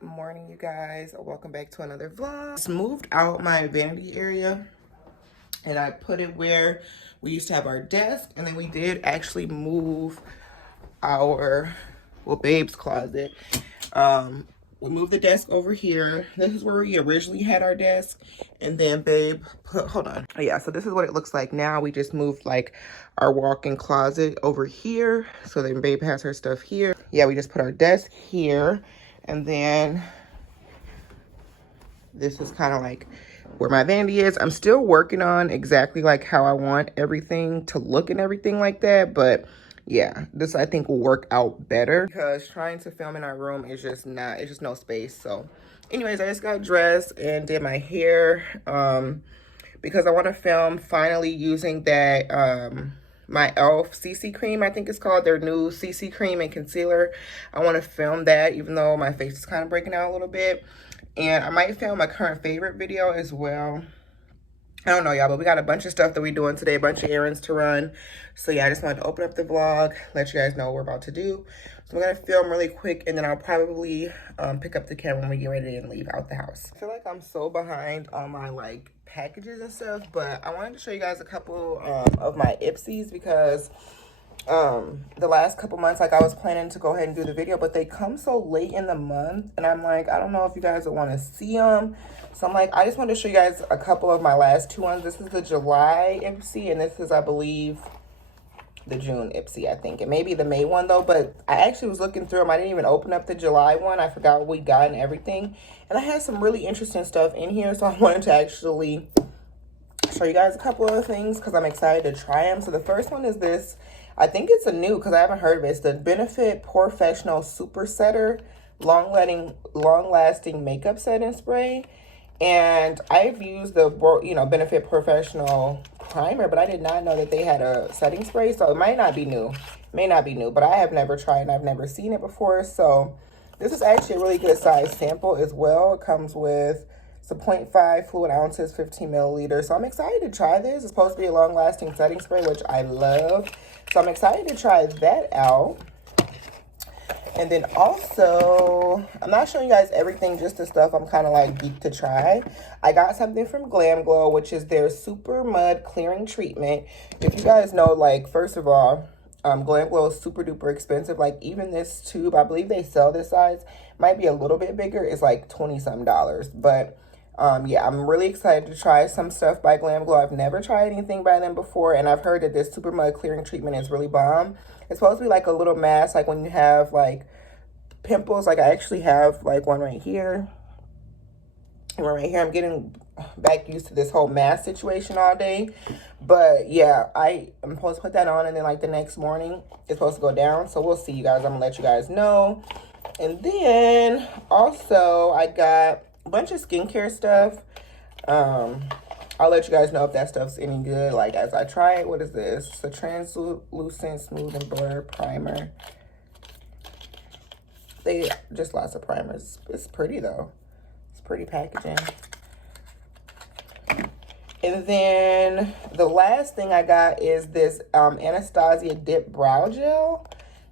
Morning, you guys. Welcome back to another vlog. Just moved out my vanity area and I put it where we used to have our desk, and then we did actually move our babe's closet. We moved the desk over here. This is where we originally had our desk, and then babe put, hold on, yeah, so this is what it looks like now. We just moved like our walk-in closet over here, so then babe has her stuff here. Yeah, we just put our desk here, and then this is kind of like where my vanity is. I'm still working on exactly like how I want everything to look and everything like that, but yeah, this I think will work out better because trying to film in our room is just not, it's just no space. So anyways, I just got dressed and did my hair because I want to film finally using that my e.l.f. CC cream, I think it's called, their new CC cream and concealer. I want to film that even though my face is kind of breaking out a little bit. And I might film a current favorite video as well. I don't know, y'all, but we got a bunch of stuff that we're doing today, a bunch of errands to run. So yeah, I just wanted to open up the vlog, let you guys know what we're about to do. So we're gonna film really quick, and then I'll probably pick up the camera when we get ready and leave out the house. I feel like I'm so behind on my like packages and stuff, but I wanted to show you guys a couple of my Ipsies because the last couple months, like I was planning to go ahead and do the video, but they come so late in the month, and I'm like, I don't know if you guys would want to see them. So I'm like, I just wanted to show you guys a couple of my last two ones. This is the July Ipsy, and this is, I believe, the June Ipsy, I think. It may be the May one though, but I actually was looking through them. I didn't even open up the July one. I forgot what we got and everything. And I had some really interesting stuff in here, so I wanted to actually show you guys a couple of things because I'm excited to try them. So the first one is this. I think it's a new because I haven't heard of it. It's the Benefit Professional Super Setter long-lasting makeup setting spray. And I've used the Benefit Professional primer, but I did not know that they had a setting spray. So it might not be new. It may not be new, but I have never tried and I've never seen it before. So this is actually a really good size sample as well. It comes with some 0.5 fluid ounces, 15 milliliters. So I'm excited to try this. It's supposed to be a long-lasting setting spray, which I love. So I'm excited to try that out. And then also, I'm not showing you guys everything, just the stuff I'm kind of like geeked to try. I got something from Glam Glow, which is their Super Mud Clearing Treatment. If you guys know, like, first of all, Glam Glow is super duper expensive. Like, even this tube, I believe they sell this size, might be a little bit bigger. It's like $20-some. But yeah, I'm really excited to try some stuff by Glam Glow. I've never tried anything by them before, and I've heard that this Super Mud Clearing Treatment is really bomb. It's supposed to be like a little mask, like when you have like pimples. Like I actually have like one right here and one right here. I'm getting back used to this whole mask situation all day. But yeah, I am supposed to put that on, and then like the next morning it's supposed to go down. So we'll see, you guys. I'm gonna let you guys know. And then also I got a bunch of skincare stuff. I'll let you guys know if that stuff's any good, like, as I try it. What is this? It's a translucent smooth and blur primer. They just lots of primers. It's pretty though. It's pretty packaging. And then the last thing I got is this Anastasia Dip Brow Gel.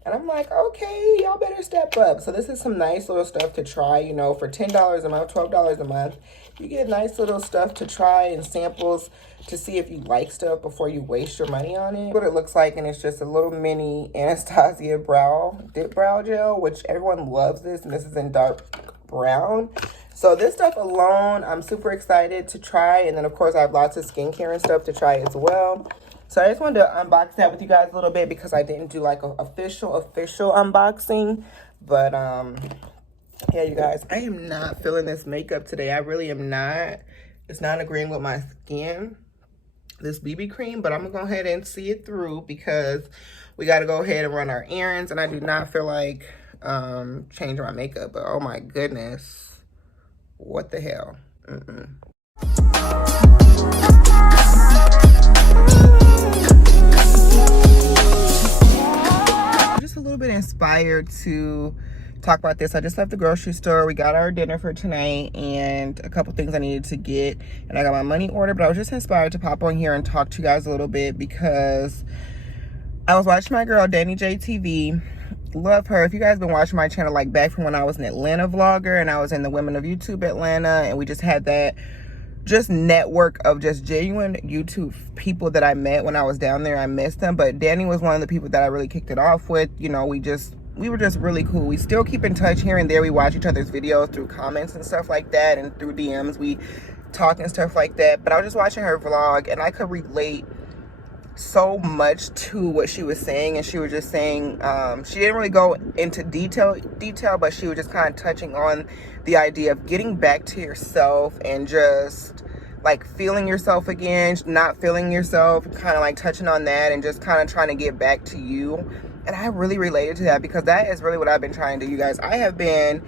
And I'm like, okay, y'all better step up. So this is some nice little stuff to try, you know, for $10 a month, $12 a month. You get nice little stuff to try and samples to see if you like stuff before you waste your money on it. What it looks like, and it's just a little mini Anastasia Dip Brow Gel, which everyone loves this, and this is in dark brown. So this stuff alone, I'm super excited to try. And then, of course, I have lots of skincare and stuff to try as well. So I just wanted to unbox that with you guys a little bit because I didn't do like an official unboxing. But yeah, you guys, I am not feeling this makeup today. I really am not. It's not agreeing with my skin, this BB cream, but I'm gonna go ahead and see it through because we got to go ahead and run our errands, and I do not feel like changing my makeup. But oh my goodness, what the hell? Just a little bit inspired to talk about this. I just left the grocery store. We got our dinner for tonight and a couple things I needed to get, and I got my money order. But I was just inspired to pop on here and talk to you guys a little bit because I was watching my girl Danny J TV, Love her. If you guys been watching my channel like back from when I was an Atlanta vlogger and I was in the Women of YouTube Atlanta, and we just had that just network of just genuine YouTube people that I met when I was down there. I missed them, but Danny was one of the people that I really kicked it off with. You know, we were just really cool. We still keep in touch here and there. We watch each other's videos through comments and stuff like that, and through DMs we talk and stuff like that. But I was just watching her vlog and I could relate so much to what she was saying. And she was just saying, she didn't really go into detail, but she was just kind of touching on the idea of getting back to yourself and just like feeling yourself again, not feeling yourself, kind of like touching on that and just kind of trying to get back to you. And I really related to that because that is really what I've been trying to do, you guys. I have been,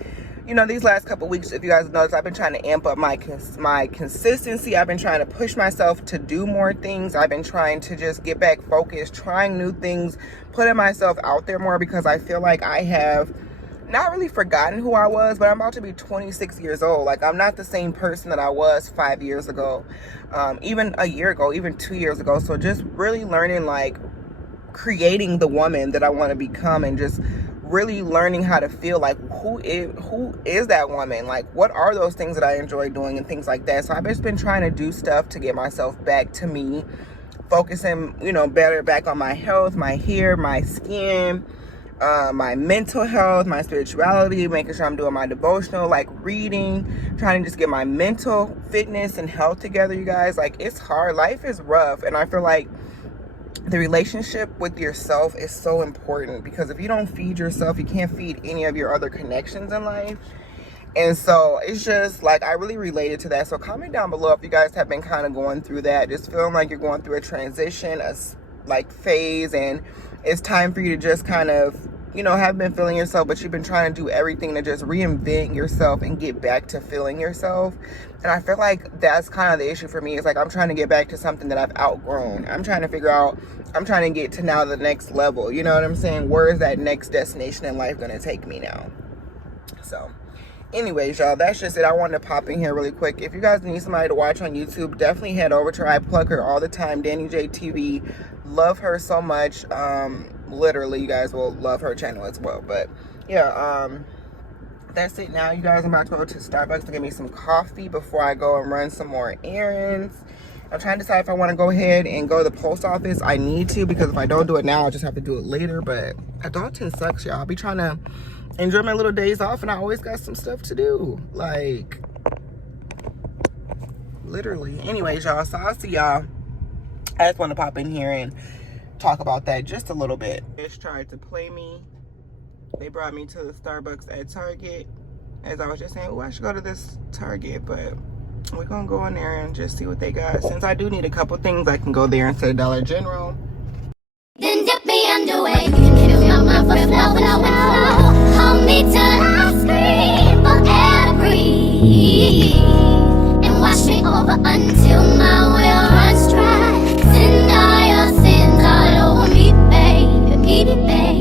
you know, these last couple weeks, if you guys notice, I've been trying to amp up my consistency. I've been trying to push myself to do more things. I've been trying to just get back focused, trying new things, putting myself out there more, because I feel like I have not really forgotten who I was, but I'm about to be 26 years old. Like, I'm not the same person that I was 5 years ago, even a year ago, even 2 years ago. So just really learning, like, creating the woman that I want to become, and just really learning how to feel like who is that woman, like what are those things that I enjoy doing and things like that. So I've just been trying to do stuff to get myself back to me, focusing, you know, better back on my health, my hair, my skin, my mental health, my spirituality, making sure I'm doing my devotional, like reading, trying to just get my mental fitness and health together, you guys. Like, it's hard, life is rough, and I feel like the relationship with yourself is so important, because if you don't feed yourself, you can't feed any of your other connections in life. And so it's just like, I really related to that. So comment down below if you guys have been kind of going through that, just feeling like you're going through a transition, phase, and it's time for you to just kind of, you know, have been feeling yourself, but you've been trying to do everything to just reinvent yourself and get back to feeling yourself. And I feel like that's kind of the issue for me. It's like, I'm trying to get back to something that I've outgrown. I'm trying to figure out, I'm trying to get to now the next level. You know what I'm saying? Where is that next destination in life going to take me now? So anyways, y'all, that's just it. I wanted to pop in here really quick. If you guys need somebody to watch on YouTube, definitely head over to her. I plug her all the time, Danny J TV. Love her so much. Literally, you guys will love her channel as well. But yeah, that's it now, you guys. I'm about to go to Starbucks to get me some coffee before I go and run some more errands. I'm trying to decide if I want to go ahead and go to the post office. I need to, because if I don't do it now, I'll just have to do it later. But adulting sucks, y'all. I'll be trying to enjoy my little days off, and I always got some stuff to do, like literally. Anyways, y'all, so I'll see y'all. I just want to pop in here and talk about that just a little bit. Just tried to play me. They brought me to the Starbucks at Target, as I was just saying, oh, I should go to this Target, but we're gonna go in there and just see what they got. Since I do need a couple things, I can go there instead of Dollar General. Then dip me underway. Fill my flow. Hold me till I scream for air to breathe, and wash me over until my well runs dry. Send all your sins all over me, baby, baby.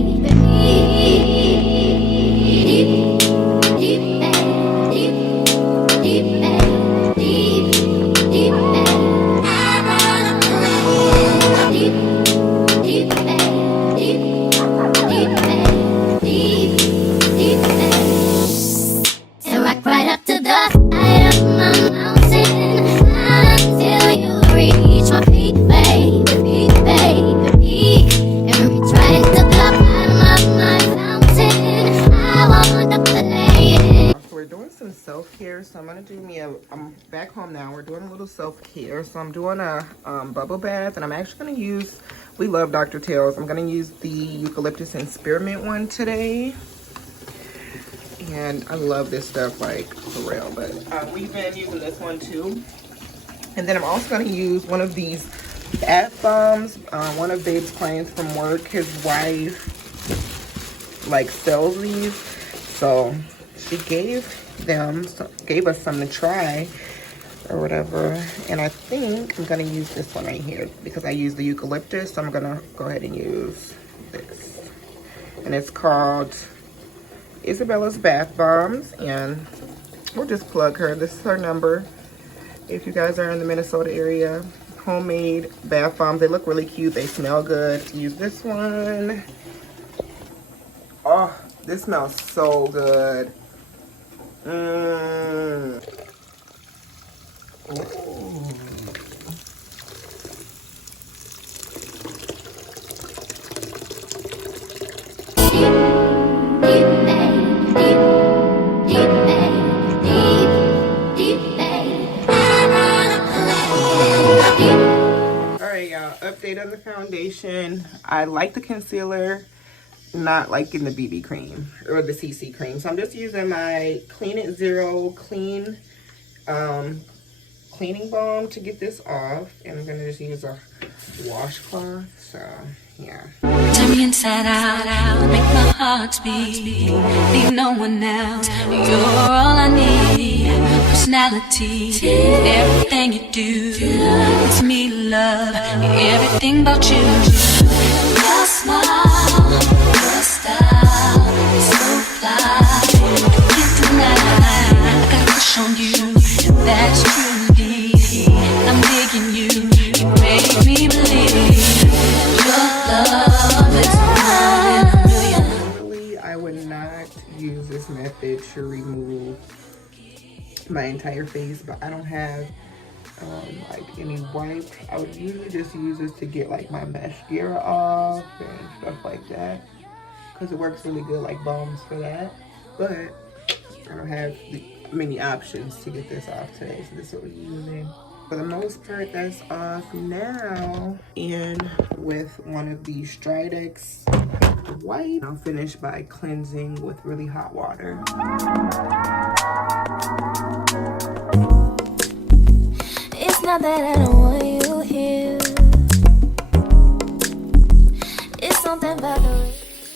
So I'm gonna do me I'm back home now. We're doing a little self-care. So I'm doing a bubble bath, and I'm actually gonna use, we love Dr. Teal's. I'm gonna use the eucalyptus and spearmint one today. And I love this stuff, like, for real. But we've been using this one too. And then I'm also gonna use one of these bath bombs. One of Babe's clients from work, his wife, like, sells these. So she gave us some to try or whatever, and I think I'm gonna use this one right here because I use the eucalyptus. So I'm gonna go ahead and use this, and it's called Isabella's Bath Bombs, and we'll just plug her. This is her number if you guys are in the Minnesota area. Homemade bath bombs. They look really cute, they smell good. Use this one. Oh, this smells so good. Mmm. Alright, y'all, update on the foundation. I like the concealer, not liking the BB cream or the CC cream. So I'm just using my Clean It Zero Clean cleaning balm to get this off. And I'm gonna just use a washcloth. So yeah. Turn me inside out, make my heart beat. Need no one else. You're all I need. Personality, everything you do. It's me, love, everything about you. Your smile, your style, so fly. Can't deny, I got a crush on you. That's true indeed. I'm digging you. You make me believe your love is more than a million. Really, I would not use this method to remove my entire face, but I don't have like any wipe. I would usually just use this to get like my mascara off and stuff like that, because it works really good like balms for that. But I don't have many options to get this off today, so this is what we're using. For the most part, that's off now. And with one of these Stridex white, I'll finish by cleansing with really hot water. It's not that I don't want you here. It's something about the way.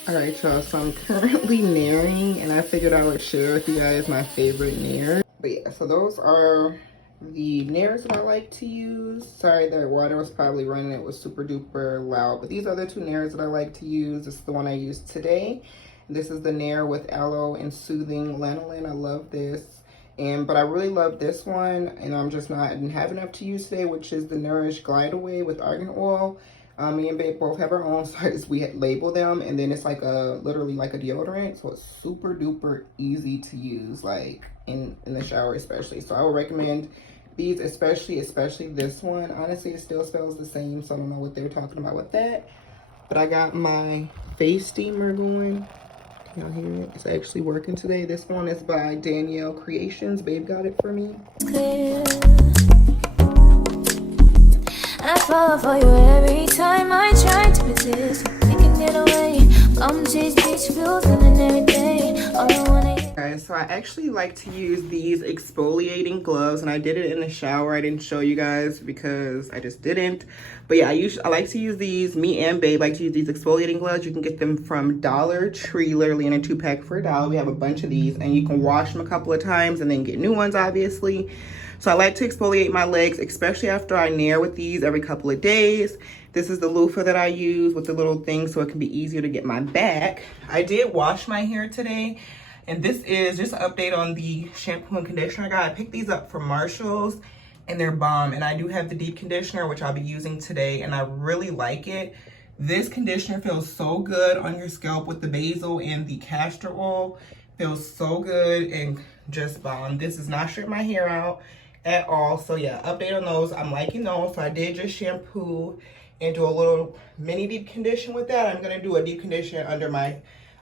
Alright, y'all, so I'm currently nairing, and I figured I would share with you guys my favorite nair. But yeah, so those are the nairs that I like to use. Sorry, that water was probably running. It was super duper loud. But these are the two nairs that I like to use. This is the one I used today. This is the nair with aloe and soothing lanolin. I love this. But I really love this one, and I didn't have enough to use today, which is the Nourish Glide Away with argan oil. Me and Babe both have our own, so we had labeled them, and then it's like literally like a deodorant, so it's super duper easy to use, like in the shower especially. So I would recommend these, especially this one. Honestly, it still smells the same, so I don't know what they were talking about with that. But I got my face steamer going. Can y'all hear it? It's actually working today. This one is by Danielle Creations. Babe got it for me. I fall for you every time I try to resist. You can get away. Come chase beach views and every day. All I wanna hear. Guys, so I actually like to use these exfoliating gloves, and I did it in the shower. I didn't show you guys because I just didn't. But yeah, I like to use these. Me and Babe like to use these exfoliating gloves. You can get them from Dollar Tree, literally in a 2-pack for $1. We have a bunch of these, and you can wash them a couple of times and then get new ones, obviously. So I like to exfoliate my legs, especially after I nair with these every couple of days. This is the loofah that I use with the little thing so it can be easier to get my back. I did wash my hair today, and this is just an update on the shampoo and conditioner I got. I picked these up from Marshall's, and they're bomb. And I do have the deep conditioner, which I'll be using today, and I really like it. This conditioner feels so good on your scalp with the basil and the castor oil. Feels so good and just bomb. This does not strip my hair out at all. So yeah, update on those. I'm liking those. So I did just shampoo and do a little mini deep condition with that. I'm gonna do a deep conditioner under my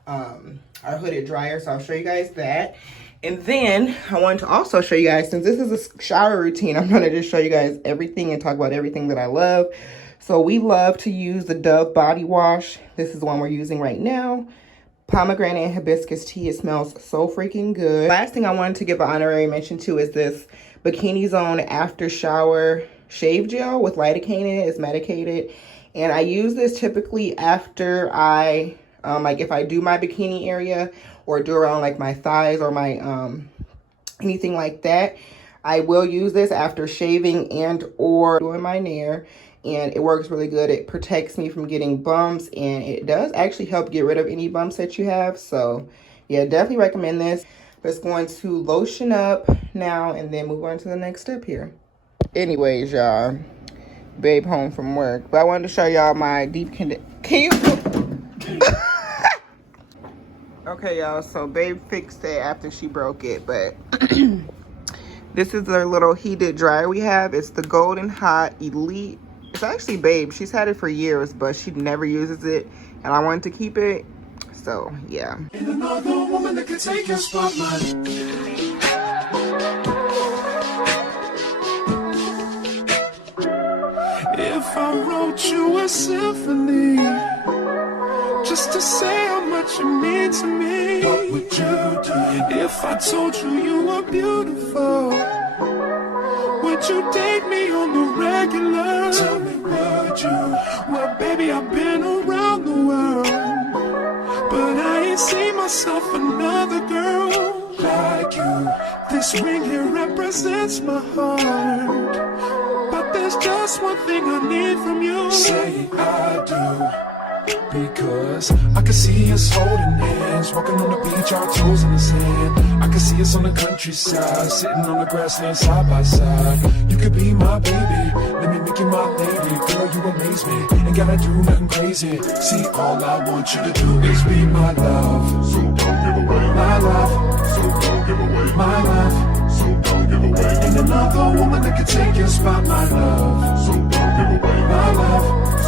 our hooded dryer, so I'll show you guys that. And then I wanted to also show you guys, since this is a shower routine, I'm gonna just show you guys everything and talk about everything that I love. So we love to use the Dove body wash. This is the one we're using right now. Pomegranate and hibiscus tea. It smells so freaking good. Last thing I wanted to give an honorary mention to is this Bikini Zone after shower shave gel with lidocaine in it. It's medicated, and I use this typically after I like if I do my bikini area or do around like my thighs or my anything like that. I will use this after shaving and or doing my nair, and it works really good. It protects me from getting bumps, and it does actually help get rid of any bumps that you have. So yeah, definitely recommend this. Just going to lotion up now and then move on to the next step here. Anyways, y'all, Babe home from work, but I wanted to show y'all my deep condition. Can you Okay, y'all, so babe fixed it after she broke it, but this is the little heated dryer we have. It's the Golden Hot Elite. It's actually babe. She's had it for years, but she never uses it, and I wanted to keep it, so yeah. And another woman that can take your spotlight. If I wrote you a symphony, just to say how much you mean to me, what would you do? If I told you you were beautiful, would you date me on the regular? Tell me, would you? Well, baby, I've been around the world, but I ain't seen myself another girl like you. This ring here represents my heart, but there's just one thing I need from you. Say I do. Because I can see us holding hands, walking on the beach, our toes in the sand. I can see us on the countryside, sitting on the grassland side by side. You could be my baby, let me make you my lady. Girl, you amaze me, ain't gotta do nothing crazy. See, all I want you to do is be my love. So don't give away my love. So don't give away my love. So don't give away. Ain't another woman that can take your spot, my love. So don't give away my love.